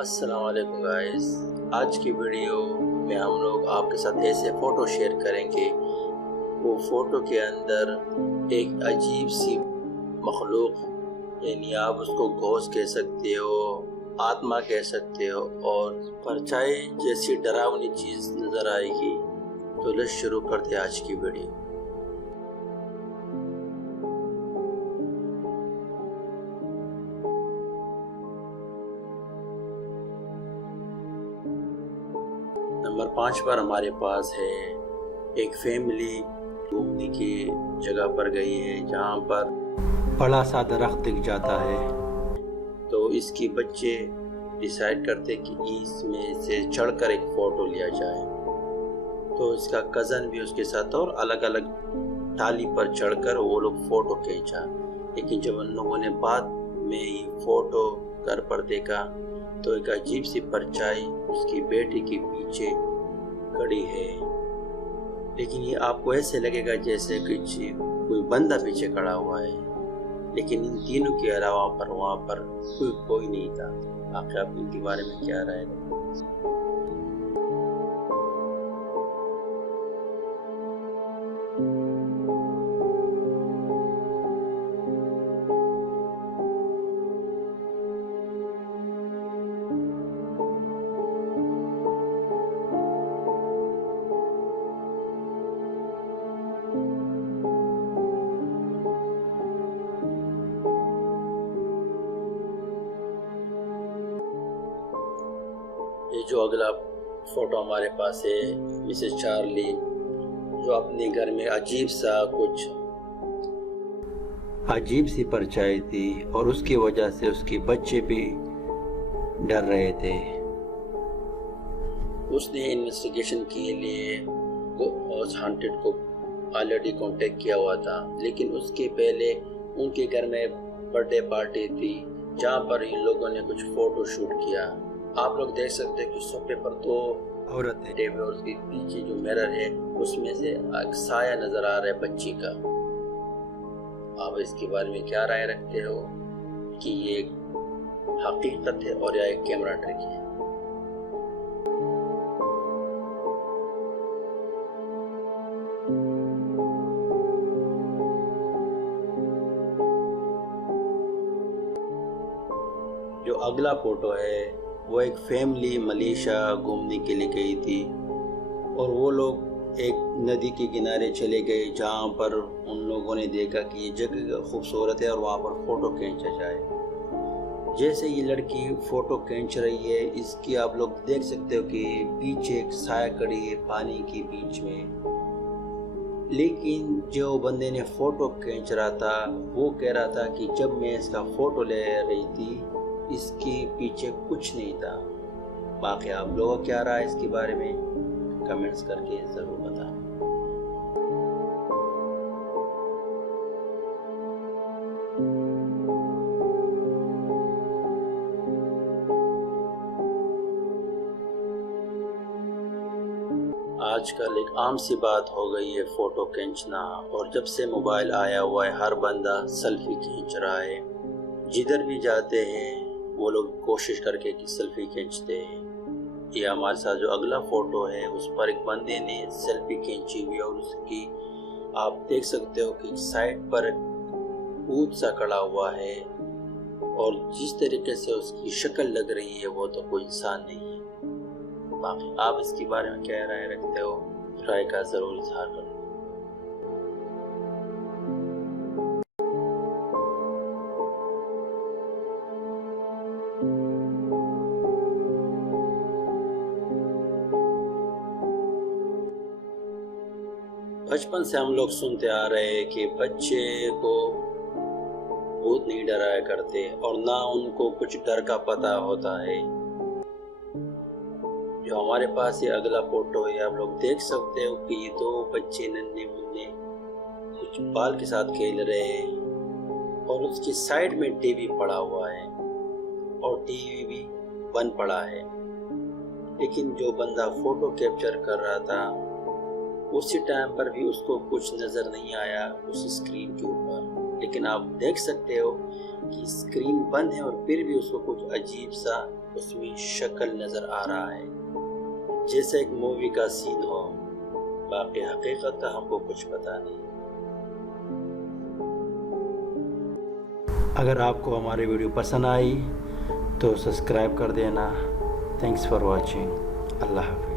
अस्सलाम वालेकुम गाइस। आज की वीडियो में हम लोग आपके साथ ऐसे फ़ोटो शेयर करेंगे। वो फ़ोटो के अंदर एक अजीब सी मखलूक, यानी आप उसको घोस्ट कह सकते हो, आत्मा कह सकते हो, और परछाई जैसी डरावनी चीज़ नज़र आएगी। तो लेट्स शुरू करते हैं आज की वीडियो। नंबर 5 पर हमारे पास है एक फैमिली घूमने की जगह पर गई है जहाँ पर बड़ा सा दरख्त दिख जाता है। तो इसके बच्चे डिसाइड करते कि इसमें से चढ़कर एक फ़ोटो लिया जाए। तो इसका कज़न भी उसके साथ, और अलग अलग टाली पर चढ़कर वो लोग फ़ोटो खींचा। लेकिन जब उन लोगों ने बाद में ये फ़ोटो घर पर देखा तो एक अजीब सी परछाई उसकी बेटी के पीछे खड़ी है। लेकिन ये आपको ऐसे लगेगा जैसे कुछ कोई बंदा पीछे खड़ा हुआ है, लेकिन इन तीनों के अलावा पर वहाँ पर कोई नहीं था। आखिर आप इनके बारे में क्या राय है? ये जो अगला फोटो हमारे पास है, मिसेस चार्ली जो अपने घर में अजीब सी परछाई थी, और उसकी वजह से उसके बच्चे भी डर रहे थे। उसने इन्वेस्टिगेशन के लिए हाउस हॉन्टेड को ऑलरेडी कांटेक्ट किया हुआ था, लेकिन उसके पहले उनके घर में बर्थडे पार्टी थी जहाँ पर इन लोगों ने कुछ फोटो शूट किया। आप लोग देख सकते हैं कि सोफे पर दो औरतें टेबल, और उसके पीछे जो मिरर है उसमें से एक साया नजर आ रहा है बच्ची का। आप इसके बारे में क्या राय रखते हो कि ये एक हकीकत है और या एक कैमरा ट्रिक है? जो अगला फोटो है वो एक फैमिली मलेशिया घूमने के लिए गई थी, और वो लोग एक नदी के किनारे चले गए जहाँ पर उन लोगों ने देखा कि ये जगह खूबसूरत है और वहाँ पर फ़ोटो खींचा जाए। जैसे ये लड़की फ़ोटो खींच रही है, इसकी आप लोग देख सकते हो कि पीछे एक साया खड़ी है पानी के बीच में। लेकिन जो बंदे ने फ़ोटो खींच रहा था वो कह रहा था कि जब मैं इसका फ़ोटो ले रही थी इसके पीछे कुछ नहीं था। बाकी आप लोगों का क्या राय इसके बारे में कमेंट्स करके ज़रूर बताएं। आजकल एक आम सी बात हो गई है फ़ोटो खींचना, और जब से मोबाइल आया हुआ है हर बंदा सेल्फी खींच रहा है। जिधर भी जाते हैं वो लोग कोशिश करके कि सेल्फी खींचते हैं। ये हमारे साथ जो अगला फोटो है उस पर एक बंदे ने सेल्फी खींची हुई, और उसकी आप देख सकते हो कि साइड पर ऊंट सा खड़ा हुआ है, और जिस तरीके से उसकी शक्ल लग रही है वो तो कोई इंसान नहीं है। बाकी आप इसके बारे में क्या राय रखते हो? राय का जरूर इजहार करो। बचपन से हम लोग सुनते आ रहे हैं कि बच्चे को भूत नहीं डराया करते, और ना उनको कुछ डर का पता होता है। जो हमारे पास ये अगला फोटो है आप लोग देख सकते हो कि ये दो बच्चे नन्हे मुन्ने कुछ बाल के साथ खेल रहे हैं, और उसकी साइड में टीवी पड़ा हुआ है, और टीवी भी बंद पड़ा है। लेकिन जो बंदा फोटो कैप्चर कर रहा था उसी टाइम पर भी उसको कुछ नजर नहीं आया उस स्क्रीन के ऊपर। लेकिन आप देख सकते हो कि स्क्रीन बंद है और फिर भी उसको कुछ अजीब सा उसमें शक्ल नज़र आ रहा है, जैसे एक मूवी का सीन हो। बाकी हकीकत का हमको कुछ पता नहीं। अगर आपको हमारी वीडियो पसंद आई तो सब्सक्राइब कर देना। Thanks for watching. अल्लाह हाफ़िज़।